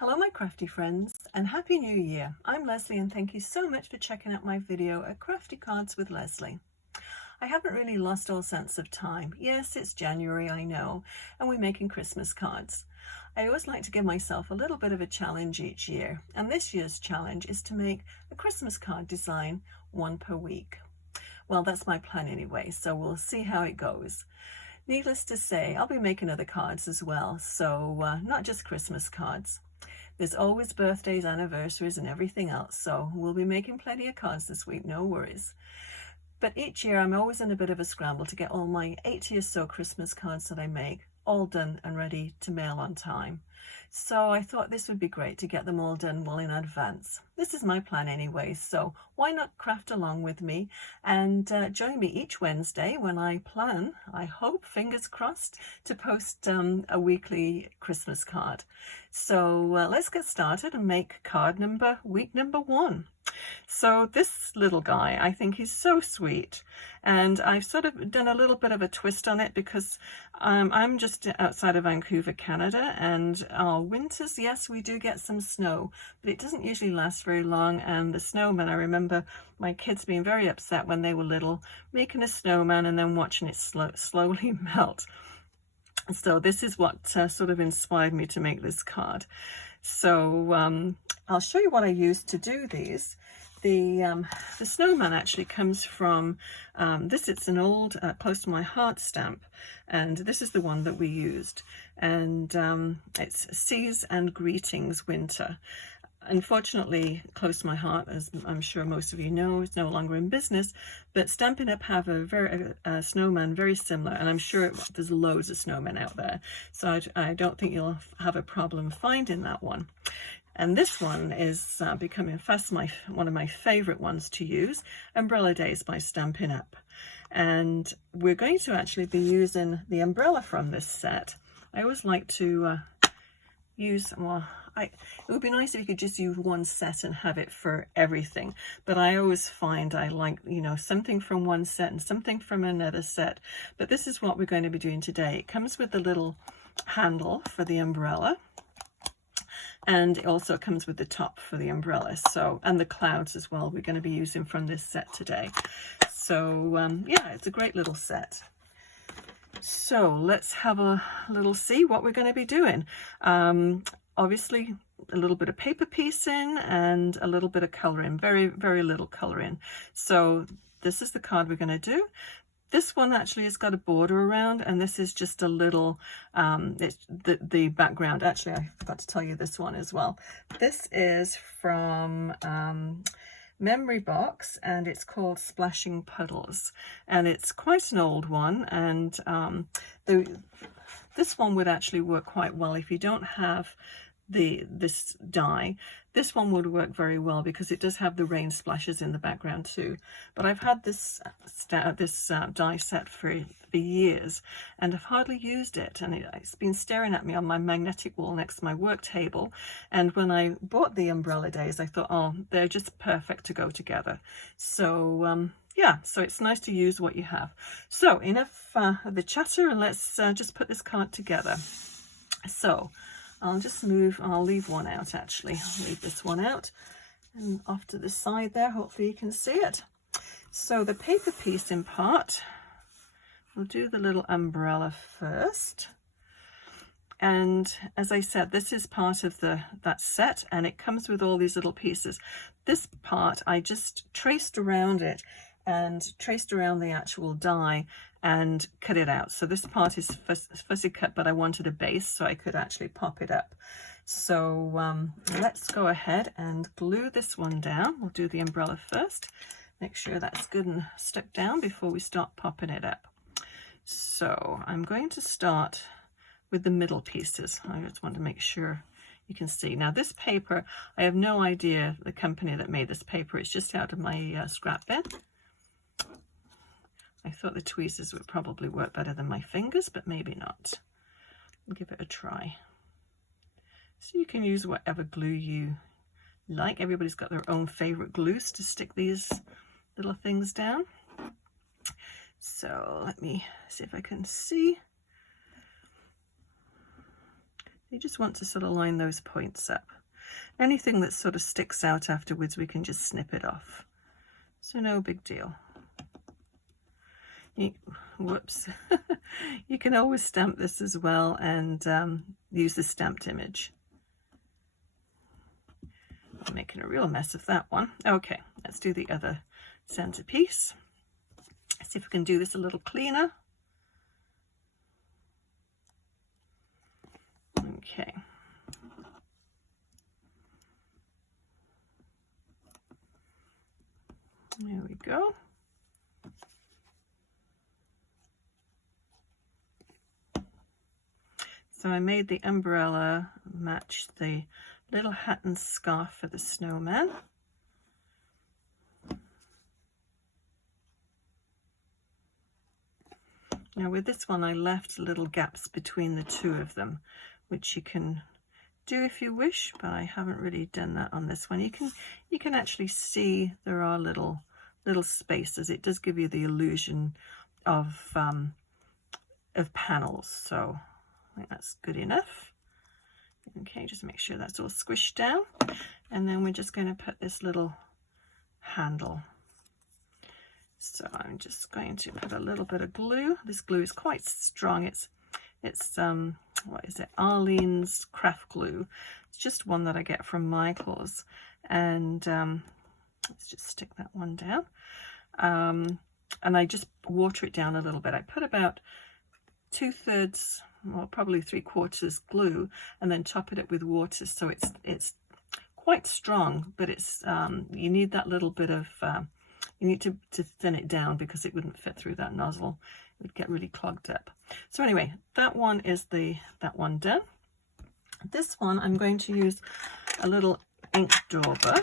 Hello my crafty friends and Happy New Year. I'm Leslie and thank you so much for checking out my video at Crafty Cards with Leslie. I haven't really lost all sense of time. Yes, it's January, I know, and we're making Christmas cards. I always like to give myself a little bit of a challenge each year, and this year's challenge is to make a Christmas card design one per week. Well, that's my plan anyway, so we'll see how it goes. Needless to say, I'll be making other cards as well, so not just Christmas cards. There's always birthdays, anniversaries, and everything else, so we'll be making plenty of cards this week, no worries. But each year I'm always in a bit of a scramble to get all my 80 or so Christmas cards that I make all done and ready to mail on time. So I thought this would be great to get them all done well in advance. This is my plan anyway, so why not craft along with me and join me each Wednesday when I plan, I hope, fingers crossed, to post a weekly Christmas card. So let's get started and make week number 1. So this little guy, I think he's so sweet, and I've sort of done a little bit of a twist on it because I'm just outside of Vancouver, Canada, and our winters, yes, we do get some snow, but it doesn't usually last very long. And the snowman, I remember my kids being very upset when they were little, making a snowman and then watching it slowly melt. So this is what sort of inspired me to make this card. So I'll show you what I used to do these. The snowman actually comes from this. It's an old Close to My Heart stamp, and this is the one that we used, and it's Seas and Greetings Winter. Unfortunately, Close to My Heart, as I'm sure most of you know, is no longer in business, but Stampin' Up have a snowman very similar, and I'm sure there's loads of snowmen out there, so I don't think you'll have a problem finding that one. And this one is becoming fast one of my favorite ones to use, Umbrella Days by Stampin' Up. And we're going to actually be using the umbrella from this set. I always like to use, well, it would be nice if you could just use one set and have it for everything, but I always find I like, you know, something from one set and something from another set. But this is what we're going to be doing today. It comes with the little handle for the umbrella, and it also comes with the top for the umbrella, so, and the clouds as well, we're going to be using from this set today. So yeah, it's a great little set. So let's have a little see what we're going to be doing. Obviously a little bit of paper piecing and a little bit of coloring, very little coloring. So this is the card we're going to do. This one actually has got a border around, and this is just a little, it's the background. Actually, I forgot to tell you this one as well. This is from Memory Box, and it's called Splashing Puddles, and it's quite an old one, and this one would actually work quite well if you don't have this die. This one would work very well because it does have the rain splashes in the background too. But I've had this die set for years, and I've hardly used it, and it's been staring at me on my magnetic wall next to my work table. And when I bought the Umbrella Days, I thought, oh, they're just perfect to go together. So yeah, so it's nice to use what you have. So enough of the chatter, and let's just put this card together. So I'll leave one out actually. I'll leave this one out and off to the side there. Hopefully you can see it. So the paper piecing part, we'll do the little umbrella first. And as I said, this is part of that set, and it comes with all these little pieces. This part, I just traced around it and traced around the actual die and cut it out. So this part is fussy cut, but I wanted a base so I could actually pop it up. So let's go ahead and glue this one down. We'll do the umbrella first. Make sure that's good and stuck down before we start popping it up. So I'm going to start with the middle pieces. I just want to make sure you can see. Now this paper, I have no idea the company that made this paper. It's just out of my scrap bin. I thought the tweezers would probably work better than my fingers, but maybe not. I'll give it a try. So you can use whatever glue you like. Everybody's got their own favorite glues to stick these little things down. So let me see if I can see. You just want to sort of line those points up. Anything that sort of sticks out afterwards, we can just snip it off. So no big deal. Whoops. You can always stamp this as well and use the stamped image. I'm making a real mess of that one. Okay, let's do the other centerpiece. See if we can do this a little cleaner. Okay. There we go. So I made the umbrella match the little hat and scarf for the snowman. Now with this one I left little gaps between the two of them, which you can do if you wish, but I haven't really done that on this one. You can actually see there are little spaces. It does give you the illusion of panels, so I think that's good enough. Okay, just make sure that's all squished down, and then we're just going to put this little handle. So I'm just going to put a little bit of glue. This glue is quite strong. It's what is it? Arlene's craft glue. It's just one that I get from Michael's, and let's just stick that one down. And I just water it down a little bit. I put about 2/3, well, probably 3/4 glue, and then top it up with water, so it's quite strong, but it's you need that little bit of you need to thin it down because it wouldn't fit through that nozzle. It would get really clogged up. So anyway, that one is that one done. This one I'm going to use a little ink dauber.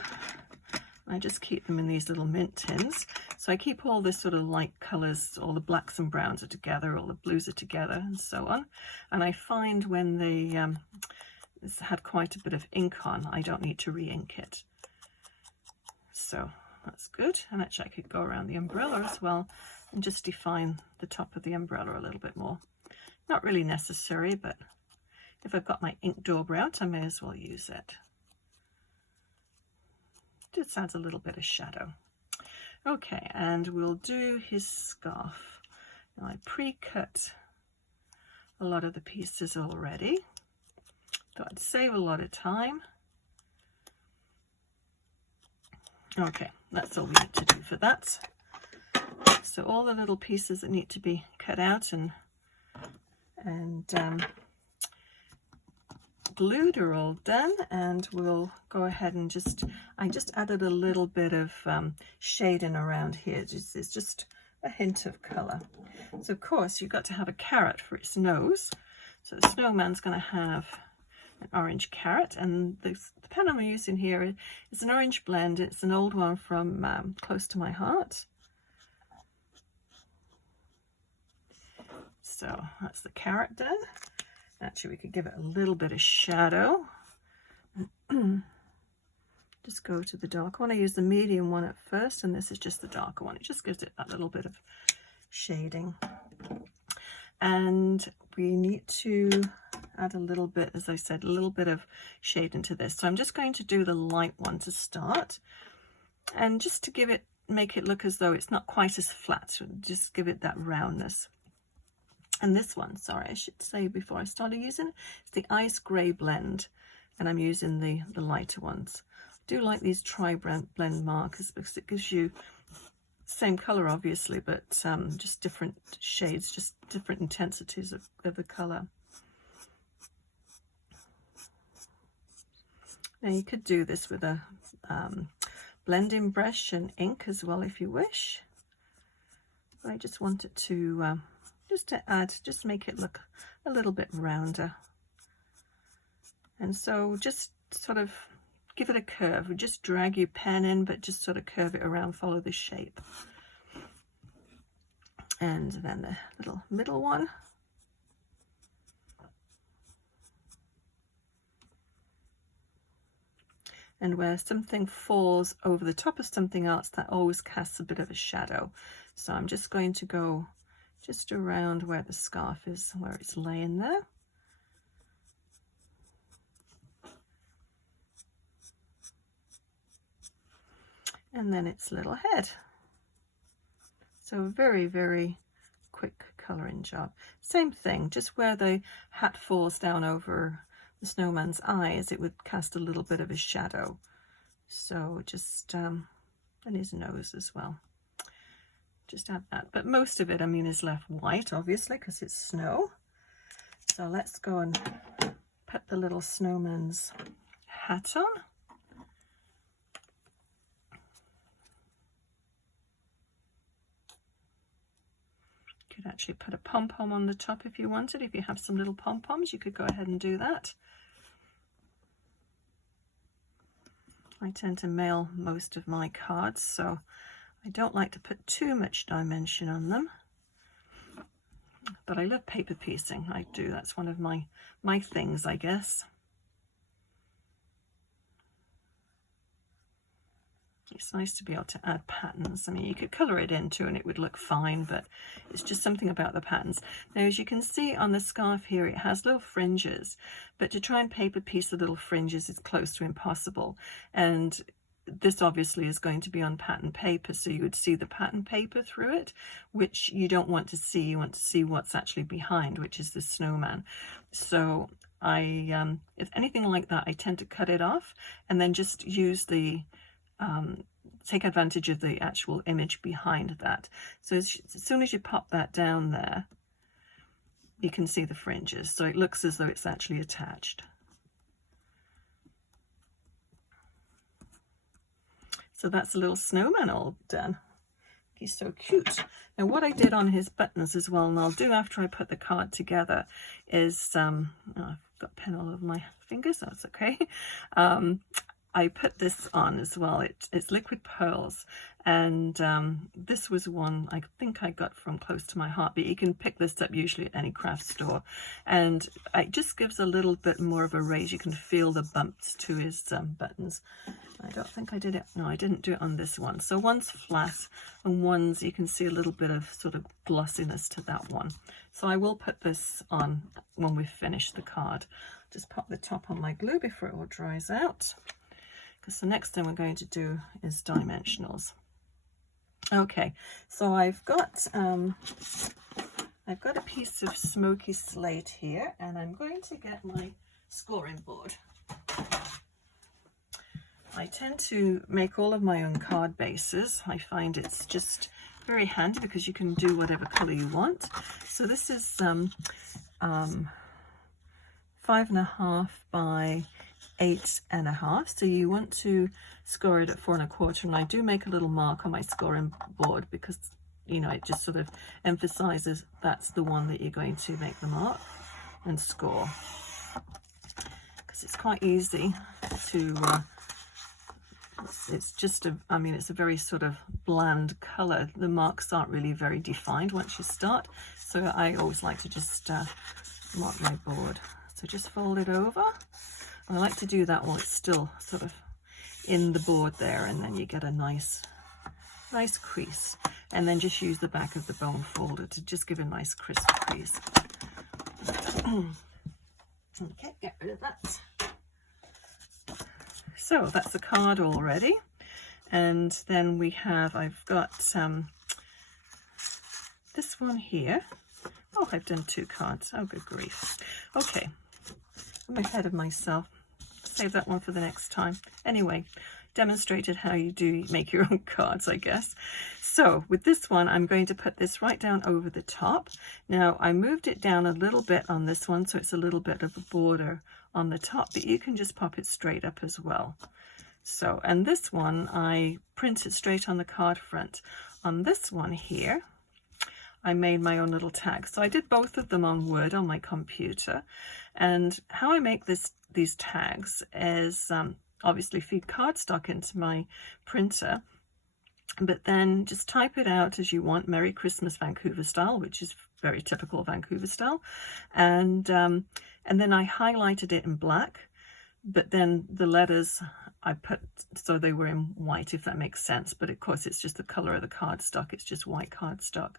I just keep them in these little mint tins. So I keep all this sort of light colors, all the blacks and browns are together, all the blues are together, and so on. And I find when they it's had quite a bit of ink on, I don't need to re-ink it. So that's good. And actually I could go around the umbrella as well and just define the top of the umbrella a little bit more. Not really necessary, but if I've got my ink dauber out, I may as well use it. Just adds a little bit of shadow. Okay, and we'll do his scarf. Now I pre-cut a lot of the pieces already. Thought I'd save a lot of time. Okay, that's all we need to do for that. So all the little pieces that need to be cut out and glued are all done, and we'll go ahead and I just added a little bit of shading around here. It's just a hint of color. So of course you've got to have a carrot for its nose. So the snowman's going to have an orange carrot, and the pen I'm using here is an orange blend. It's an old one from Close to My Heart. So that's the carrot done. Actually, we could give it a little bit of shadow. Just go to the dark one. I use the medium one at first, and this is just the darker one. It just gives it that little bit of shading. And we need to add a little bit, as I said, a little bit of shade into this. So I'm just going to do the light one to start, and just to give it, make it look as though it's not quite as flat, just give it that roundness. And this one, sorry, I should say before I started using it, it's the Ice Grey blend, and I'm using the lighter ones. I do like these tri-blend markers because it gives you same color obviously, but just different shades, just different intensities of the color. Now you could do this with a blending brush and ink as well if you wish. But I just want it to just make it look a little bit rounder. And so just sort of give it a curve. Just drag your pen in, but just sort of curve it around, follow the shape. And then the little middle one. And where something falls over the top of something else, that always casts a bit of a shadow. So I'm just going to go just around where the scarf is, where it's laying there. and then its little head. So a very, very quick colouring job. Same thing, just where the hat falls down over the snowman's eyes, it would cast a little bit of a shadow. So just, and his nose as well. Just add that. But most of it, I mean, is left white, obviously, because it's snow. So let's go and put the little snowman's hat on. You could actually put a pom-pom on the top if you wanted. If you have some little pom-poms, you could go ahead and do that. I tend to mail most of my cards, so I don't like to put too much dimension on them. But I love paper piecing. I do. That's one of my things, I guess. It's nice to be able to add patterns. I mean, you could colour it in too and it would look fine, but it's just something about the patterns. Now, as you can see on the scarf here, it has little fringes, but to try and paper piece the little fringes is close to impossible. And this obviously is going to be on pattern paper, so you would see the pattern paper through it, which you don't want to see. You want to see what's actually behind, which is the snowman. So if anything like that, I tend to cut it off and then just use the take advantage of the actual image behind that. So as soon as you pop that down there, you can see the fringes. So it looks as though it's actually attached. So that's a little snowman all done. He's so cute. Now what I did on his buttons as well, and I'll do after I put the card together, is, oh, I've got pen all over my fingers, that's okay. I put this on as well. It's liquid pearls, and this was one I think I got from Close to My Heart, but you can pick this up usually at any craft store, and it just gives a little bit more of a raise. You can feel the bumps to his buttons. I don't think I did it. No, I didn't do it on this one. So one's flat and one's, you can see a little bit of sort of glossiness to that one. So I will put this on when we finish the card. Just pop the top on my glue before it all dries out, because the next thing we're going to do is dimensionals. Okay, so I've got a piece of smoky slate here, and I'm going to get my scoring board. I tend to make all of my own card bases. I find it's just very handy because you can do whatever color you want. So this is 5.5 by 8.5. So you want to score it at 4 1/4, and I do make a little mark on my scoring board because, you know, it just sort of emphasizes that's the one that you're going to make the mark and score, because it's quite easy to it's just I mean, it's a very sort of bland color. The marks aren't really very defined once you start, so I always like to just mark my board. So just fold it over. I like to do that while it's still sort of in the board there, and then you get a nice crease, and then just use the back of the bone folder to just give a nice crisp crease. Okay, get rid of that. So that's the card already, and then we have, I've got this one here. Oh, I've done 2 cards. Oh, good grief. Okay, I'm ahead of myself. Save that one for the next time. Anyway, demonstrated how you do make your own cards, I guess. So with this one, I'm going to put this right down over the top. Now, I moved it down a little bit on this one, so it's a little bit of a border on the top, but you can just pop it straight up as well. So, and this one, I print it straight on the card front. On this one here, I made my own little tags. So I did both of them on Word on my computer. And how I make these tags is obviously feed cardstock into my printer, but then just type it out as you want, Merry Christmas Vancouver style, which is very typical Vancouver style. And then I highlighted it in black, but then the letters I put so they were in white, if that makes sense. But of course, it's just the color of the cardstock. It's just white cardstock.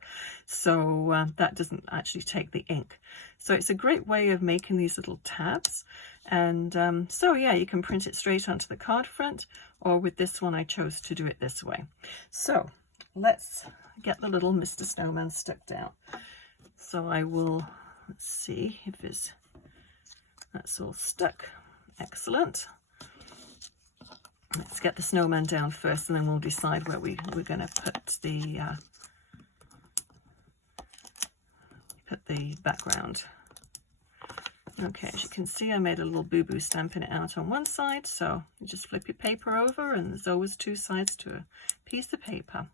So that doesn't actually take the ink. So it's a great way of making these little tabs. And so yeah, you can print it straight onto the card front, or with this one I chose to do it this way. So let's get the little Mr. Snowman stuck down. So I will, let's see if that's all stuck. Excellent. Let's get the snowman down first, and then we'll decide where we're going to put the background. Okay, as you can see, I made a little boo-boo stamping it out on one side, so you just flip your paper over, and there's always two sides to a piece of paper.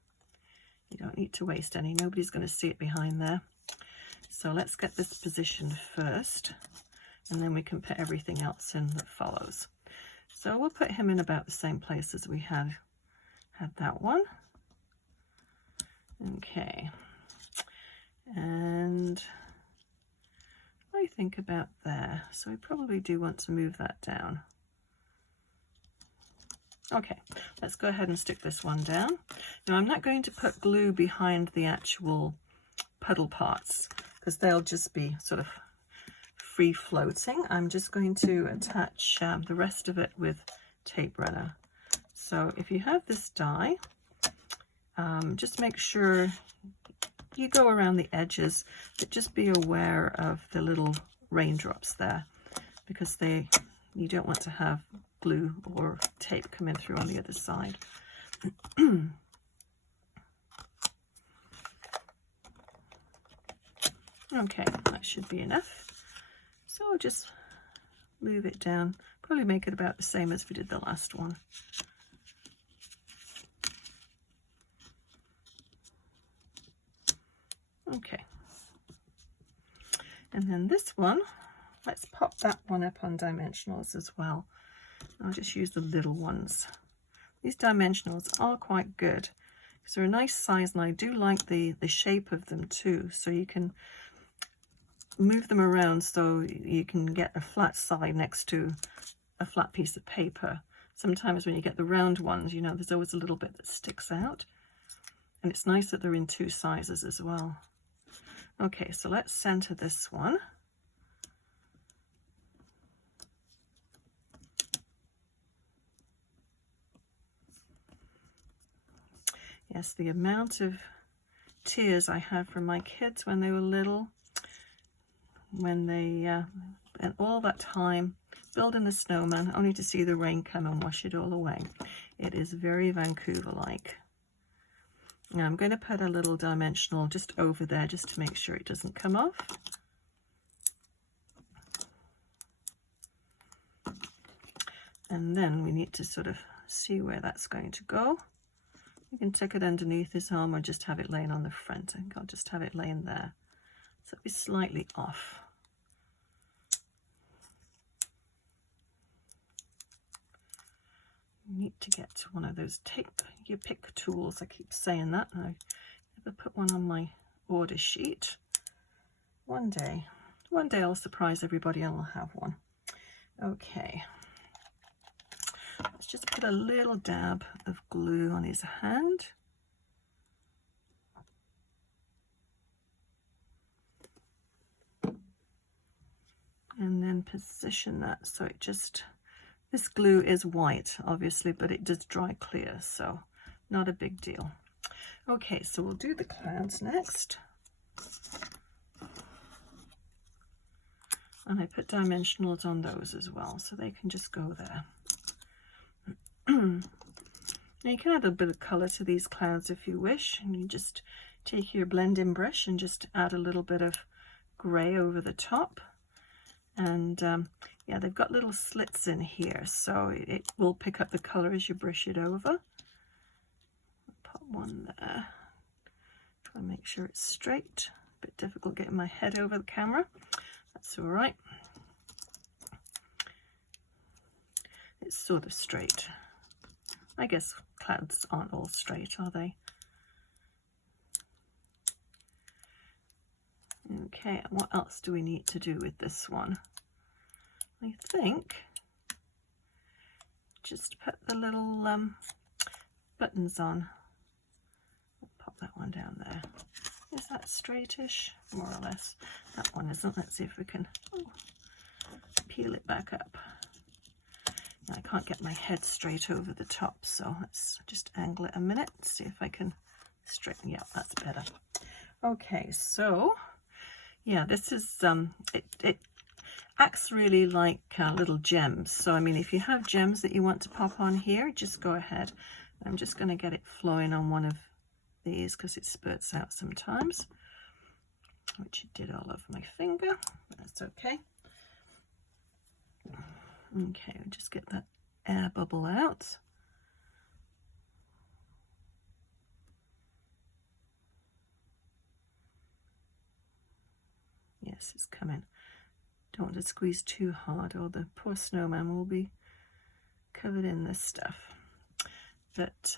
You don't need to waste any. Nobody's going to see it behind there. So let's get this positioned first, and then we can put everything else in that follows. So we'll put him in about the same place as we had that one. Okay. And I think about there. So we probably do want to move that down. Okay, let's go ahead and stick this one down. Now I'm not going to put glue behind the actual puddle parts because they'll just be sort of free floating. I'm just going to attach the rest of it with tape runner. So if you have this die, just make sure you go around the edges, but just be aware of the little raindrops there, because you don't want to have glue or tape coming through on the other side. Okay, that should be enough. So I'll just move it down, probably make it about the same as we did the last one. Okay, and then this one, let's pop that one up on dimensionals as well. I'll just use the little ones. These dimensionals are quite good because they're a nice size, and I do like the shape of them too, so you can move them around so you can get a flat side next to a flat piece of paper. Sometimes when you get the round ones, you know, there's always a little bit that sticks out, and it's nice that they're in two sizes as well. Okay, so let's center this one. Yes, the amount of tears I had from my kids when they were little, when they, and all that time building the snowman, only to see the rain come and wash it all away. It is very Vancouver-like. Now I'm going to put a little dimensional just over there, just to make sure it doesn't come off. And then we need to sort of see where that's going to go. You can tuck it underneath his arm or just have it laying on the front. I think I'll just have it laying there. So it'll be slightly off. You need to get one of those tape your pick tools. I keep saying that. I never put one on my order sheet. One day I'll surprise everybody and I'll have one. Okay. Let's just put a little dab of glue on his hand. And then position that so it just, this glue is white obviously, but it does dry clear, so not a big deal. Okay, so we'll do the clouds next. And I put dimensionals on those as well, so they can just go there. Now you can add a bit of color to these clouds if you wish, and you just take your blending brush and just add a little bit of gray over the top. And yeah, they've got little slits in here, so it will pick up the color as you brush it over. Put one there. Try and make sure it's straight. A bit difficult getting my head over the camera. That's all right. It's sort of straight. I guess clouds aren't all straight, are they? Okay, and what else do we need to do with this one? I think just put the little buttons on. I'll pop that one down there. Is that straightish? More or less. That one isn't. Let's see if we can peel it back up. I can't get my head straight over the top, so let's just angle it a minute, see if I can straighten. Yeah, that's better. Okay, so yeah, this is it acts really like little gems. So I mean, if you have gems that you want to pop on here, just go ahead. I'm just going to get it flowing on one of these because it spurts out sometimes, which it did all over my finger. That's okay. Okay, just get that air bubble out. Yes, it's coming. Don't want to squeeze too hard or the poor snowman will be covered in this stuff. But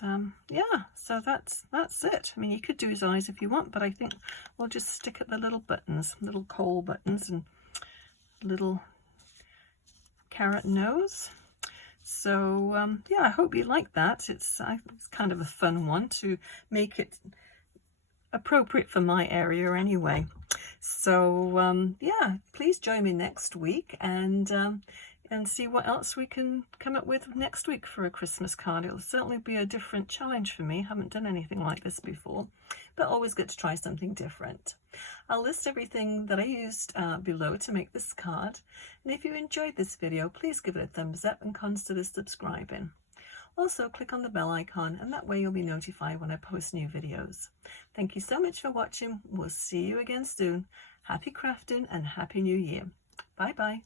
yeah, so that's it. I mean, you could do his eyes if you want, but I think we'll just stick at the little buttons, little coal buttons and little carrot nose. So yeah, I hope you like that. It's kind of a fun one to make it appropriate for my area anyway. So yeah, please join me next week and see what else we can come up with next week for a Christmas card. It'll certainly be a different challenge for me. I haven't done anything like this before, but always good to try something different. I'll list everything that I used below to make this card. And if you enjoyed this video, please give it a thumbs up and consider subscribing. Also, click on the bell icon, and that way you'll be notified when I post new videos. Thank you so much for watching. We'll see you again soon. Happy crafting and Happy New Year. Bye-bye.